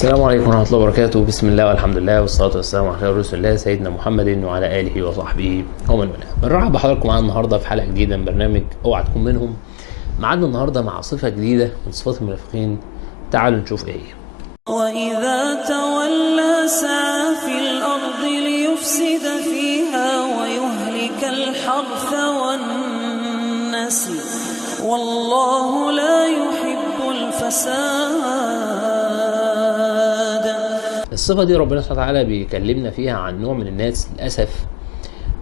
السلام عليكم ورحمة الله وبركاته. بسم الله والحمد لله والصلاة والسلام على خير رسول الله سيدنا محمد وعلى آله وصحبه ومن والاه. بنرحب بحضراتكم معانا النهارده في حلقة جديدة من برنامج اوعى تكون منهم. معادنا النهارده مع صفة جديدة من صفات المنافقين. تعالوا نشوف ايه هي. وإذا تولى سعى في الأرض ليفسد فيها ويهلك الحرث والنسل والله لا يحب الفساد. الصفة دي ربنا سبحانه وتعالى بيكلمنا فيها عن نوع من الناس للأسف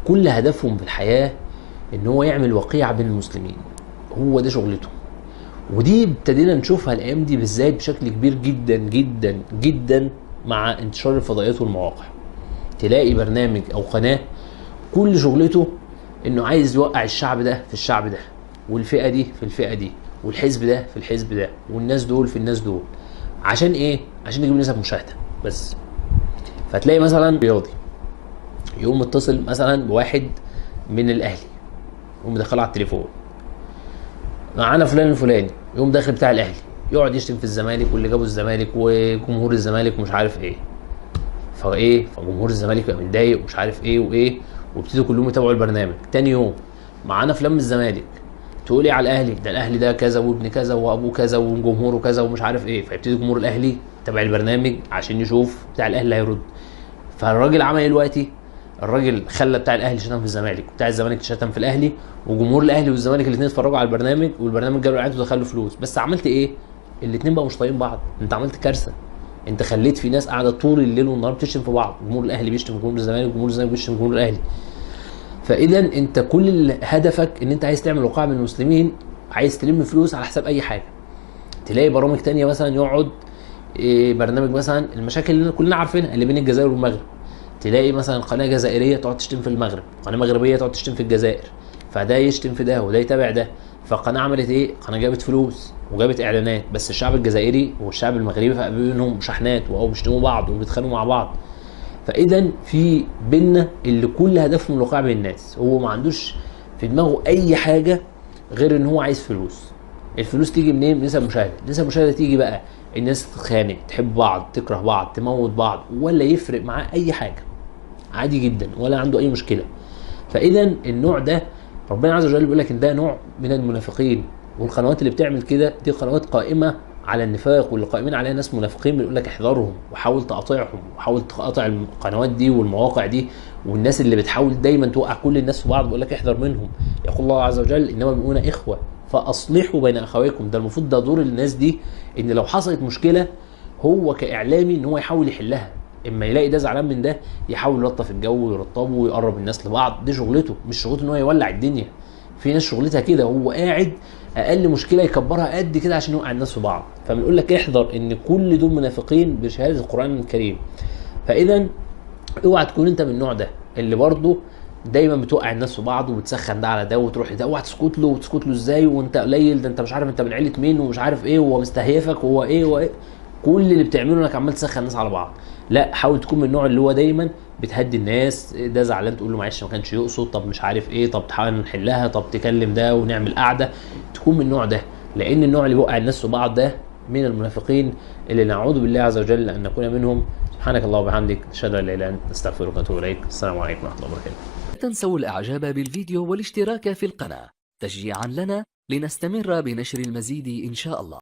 كل هدفهم في الحياة ان هو يعمل وقيعة بين المسلمين، هو ده شغلته. ودي ابتدينا نشوفها الايام دي بالذات بشكل كبير جدا جدا جدا مع انتشار الفضائيات والمواقع. تلاقي برنامج او قناة كل شغلته انه عايز يوقع الشعب ده في الشعب ده، والفئة دي في الفئة دي، والحزب ده في الحزب ده، والناس دول في الناس دول. عشان ايه؟ عشان يجيب نسب مشاهدة بس. فتلاقي مثلا رياضي يقوم متصل مثلا بواحد من الاهلي، يقوم مدخله على التليفون، معانا فلان الفلاني، يقوم داخل بتاع الاهلي يقعد يشتم في الزمالك واللي جابوا الزمالك وجمهور الزمالك ومش عارف ايه. فجمهور الزمالك يبقى متضايق ومش عارف ايه وايه، وابتدوا كلهم يتابعوا البرنامج. تاني يوم معانا فلان من الزمالك، تقول ايه على الاهلي؟ ده الاهلي ده كذا وابن كذا وابوه كذا وجمهوره كذا ومش عارف ايه. فيبتدي جمهور الاهلي تابع البرنامج عشان يشوف بتاع الاهلي هيرد. فالراجل عمل ايه دلوقتي؟ الراجل خلى بتاع الاهلي شتم في الزمالك وبتاع الزمالك شتم في الاهلي، وجمهور الاهلي والزمالك الاثنين اتفرجوا على البرنامج، والبرنامج جاب اعلانات ودخل له فلوس. بس عملت ايه؟ الاثنين بقوا مش طايقين بعض. انت عملت كارثه. انت خليت في ناس قاعده طول الليل والنهار بتشتم في بعض، جمهور الاهلي بيشتم في جمهور الزمالك وجمهور الزمالك بيشتم في جمهور الاهلي. فاذا انت كل هدفك ان انت عايز تعمل وقاعه من المسلمين، عايز تلم فلوس على حساب اي حاجه. تلاقي برامج تانية مثلا يقعد برنامج مثلا المشاكل اللي كلنا عارفينها اللي بين الجزائر والمغرب، تلاقي مثلا قناه جزائريه تقعد تشتم في المغرب، قناه مغربيه تقعد تشتم في الجزائر، فده يشتم في ده وده يتابع ده. فقناه عملت ايه؟ قناه جابت فلوس وجابت اعلانات، بس الشعب الجزائري والشعب المغربي بينهم شحنات او بيشتموا بعض وبيتخانقوا مع بعض. فاذا في بينا اللي كل هدفهم الوقاع بين الناس، هو ما عندوش في دماغه اي حاجه غير ان هو عايز فلوس. الفلوس تيجي منين؟ نسب مشاهده. نسب مشاهده تيجي بقى الناس تتخانق، تحب بعض، تكره بعض، تموت بعض، ولا يفرق معاه اي حاجه، عادي جدا ولا عنده اي مشكله. فاذا النوع ده ربنا عز وجل بيقول لك ان ده نوع من المنافقين. والقنوات اللي بتعمل كده دي قنوات قائمه على النفاق، واللي قائمين عليها ناس منافقين بيقول لك احذرهم وحاول تقاطعهم وحاول تقاطع القنوات دي والمواقع دي. والناس اللي بتحاول دايما توقع كل الناس في بعض بيقول لك احذر منهم. يقول الله عز وجل انما المؤمنون اخوه فاصلحوا بين اخويكم. ده المفروض ده دور الناس دي، ان لو حصلت مشكله هو كاعلامي ان هو يحاول يحلها. اما يلاقي ده زعلان من ده يحاول يلطف الجو ويرطبه ويقرب الناس لبعض. دي شغلته، مش شغلته ان هو يولع الدنيا. في ناس شغلتها كده، هو قاعد اقل مشكله يكبرها قد كده عشان يوقع الناس في بعض. فبنقول لك احذر ان كل دول منافقين بشهاده القران الكريم. فاذا اوعى تكون انت من النوع ده اللي برضه دايما بتوقع الناس في بعض وبتسخن ده على ده وتروح لده. اوعى تسكت له. وتسكت له ازاي وانت قليل؟ ده انت مش عارف انت من عيله مين ومش عارف ايه، وهو مستهيفك وهو ايه وايه. كل اللي بتعمله انك عمال تسخن الناس على بعض. لا، حاول تكون من النوع اللي هو دايما بتهدي الناس. ده زعلان تقول له معلش ما كانش يقصد، طب مش عارف ايه، طب تحاول نحلها، طب تكلم ده ونعمل قعده. تكون من النوع ده، لان النوع اللي بيوقع الناس في بعض ده من المنافقين اللي نعوذ بالله عز وجل ان نكون منهم. سبحانك اللهم وبحمدك نشهد ان لا اله الا انت نستغفرك ونتوب اليك. السلام عليكم ورحمه الله وبركاته. لا تنسوا الإعجاب بالفيديو والاشتراك في القناة تشجيعا لنا لنستمر بنشر المزيد إن شاء الله.